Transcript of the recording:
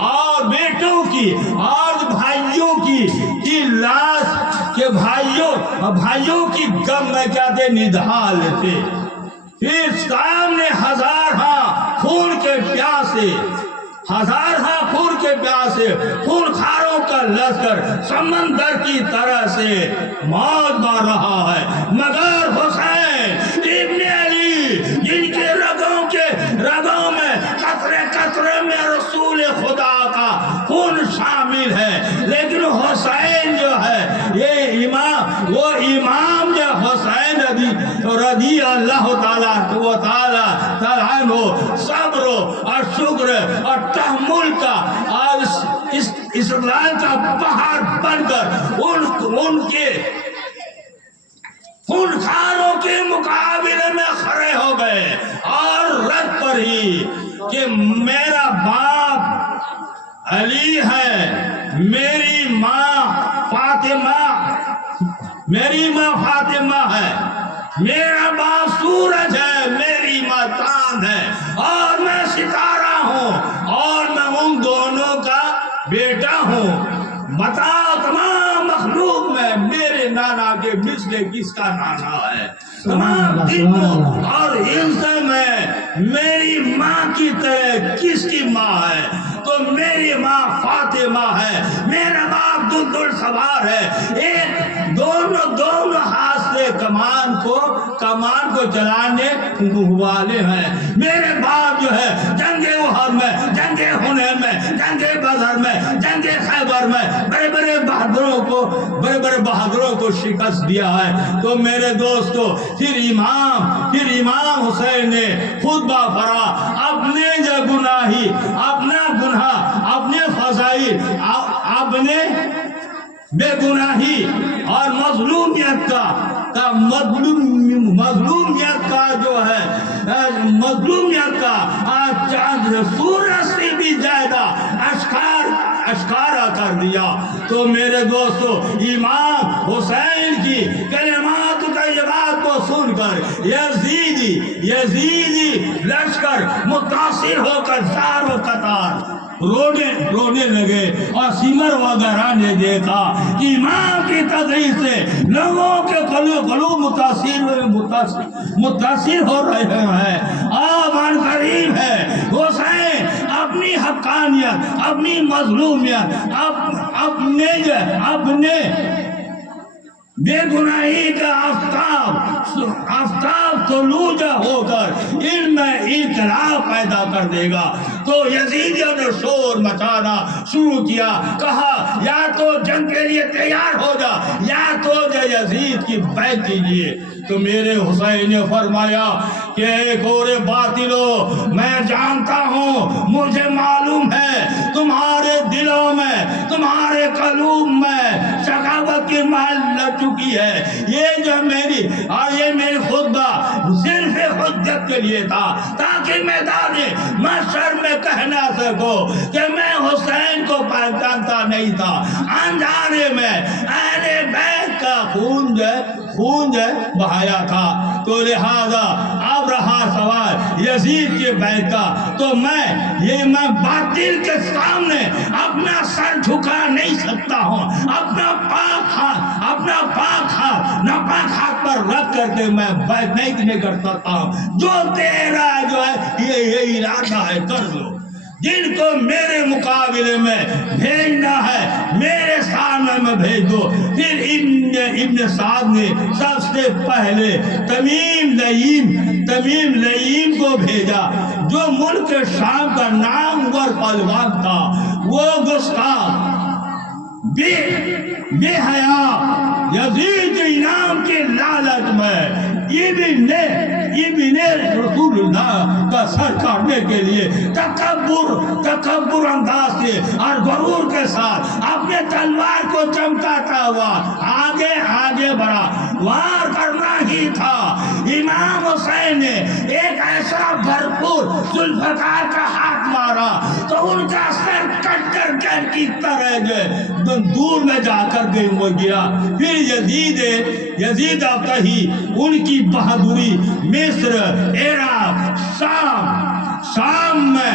اور بیٹوں کی اور بھائیوں کی لاش کے بھائیوں کی غم میں کیا تھے نڈھال تھے. پھر سامنے ہزارہا خون کے پیاسے خون خاروں کا لشکر سمندر کی طرح سے موت مار رہا ہے، مگر حسین ابن علی جن کے رگوں میں قطرے قطرے میں رسول خدا کا خون شامل ہے. لیکن حسین جو ہے یہ امام جو حسین رضی اللہ تعالیٰ عنہ صبر اور شکر اور تحمل کا اور اسلام کا پہاڑ بن کر ان کے خونخواروں کے مقابلے میں کھڑے ہو گئے اور رد پر ہی کہ میرا باپ علی ہے، میری ماں فاطمہ ہے، میرا باپ سورج ہے، میری ماں چاند ہے، اور میں ستارہ ہوں اور میں ان دونوں کا بیٹا ہوں. بتاؤ تمام مخلوق میں میرے نانا کے مثل کس کا نانا ہے؟ تمام جنوں اور انس میں میری ماں کی طرح کس کی ماں ہے؟ تو میری ماں فاطمہ ہے، میرا باپ دلدل سوار ہے، ایک دونوں ہاتھ سے کمان کو چلانے والے ہیں. میرے باپ جو ہے جنگ احد میں، جنگ حنین میں، جنگ بدر میں، جنگ خیبر میں بڑے بڑے بہادروں کو شکست دیا ہے. تو میرے دوستو پھر امام حسین نے خطبہ پڑھا، اپنے اپنا گناہ، اپنے فضائل، اپنے بے گناہی اور مظلومیت کا سورج سے بھی زیادہ اشکارا کر دیا. تو میرے دوستو امام حسین کی کلمات طیبات کو سن کر یزیدی لشکر متاثر ہو کر زار و قطار رونے لگے. اور سمر وغیرہ نے دیکھا کہ امام کی تقریر سے لوگوں کے قلوب متاثر ہو رہے ہیں. اب ان قریب ہے حسین اپنی حقانیت، اپنی مظلومیت، اپنے بے گناہی کا آفتاب طلوع ہو کر ان میں انقلاب پیدا کر دے گا. تو یزیدیوں نے شور مچانا شروع کیا، کہا یا تو جنگ کے لیے تیار ہو جا یا تو یزید کی بیعت کیجیے. تو میرے حسین نے فرمایا کہ ایک اور باطلو، میں جانتا ہوں، مجھے معلوم ہے تمہارے دلوں میں، تمہارے قلوب میں شقاوت کی محل لگ چکی ہے. یہ میری خطبہ صرف حجت کے لیے تھا تاکہ میدان محشر میں کہہ نہ سکو کہ میں حسین کو پہچانتا نہیں تھا. اندھارے میں اہل بیت کا خون بہایا تھا. تو لہذا اب رہا سوال یزید کے بیت کا، تو میں باطل کے سامنے اپنا سر جھکا نہیں سکتا ہوں. اپنا ناپاک ہاتھ پر رکھ کر کے میں بیت نہیں کر سکتا ہوں. جو تیرا جو ہے یہ ارادہ ہے کر لو. جن کو میرے مقابلے میں بھیجنا ہے میرے سامنے میں بھیج دو. پھر ابن سعد نے سب سے پہلے تمیم لئیم کو بھیجا، جو ملک شام کا نامور پہلوان تھا. وہ گستاخ بے حیا یزید انعام کے لالچ میں ابن رسول اللہ کا سر کاٹنے کے لیے تکبر انداز سے اور غرور کے ساتھ اپنے تلوار کو چمکاتا ہوا آگے بڑھا. وار کرنا ہی تھا. امام حسین نے ایک ایسا بھرپور ذوالفقار کا ہاتھ مارا تو ان کا سر کٹ کر کی طرح دور میں جا کر گیا. پھر یزید ابتہی ان کی بہادری مصر، عراق، شام میں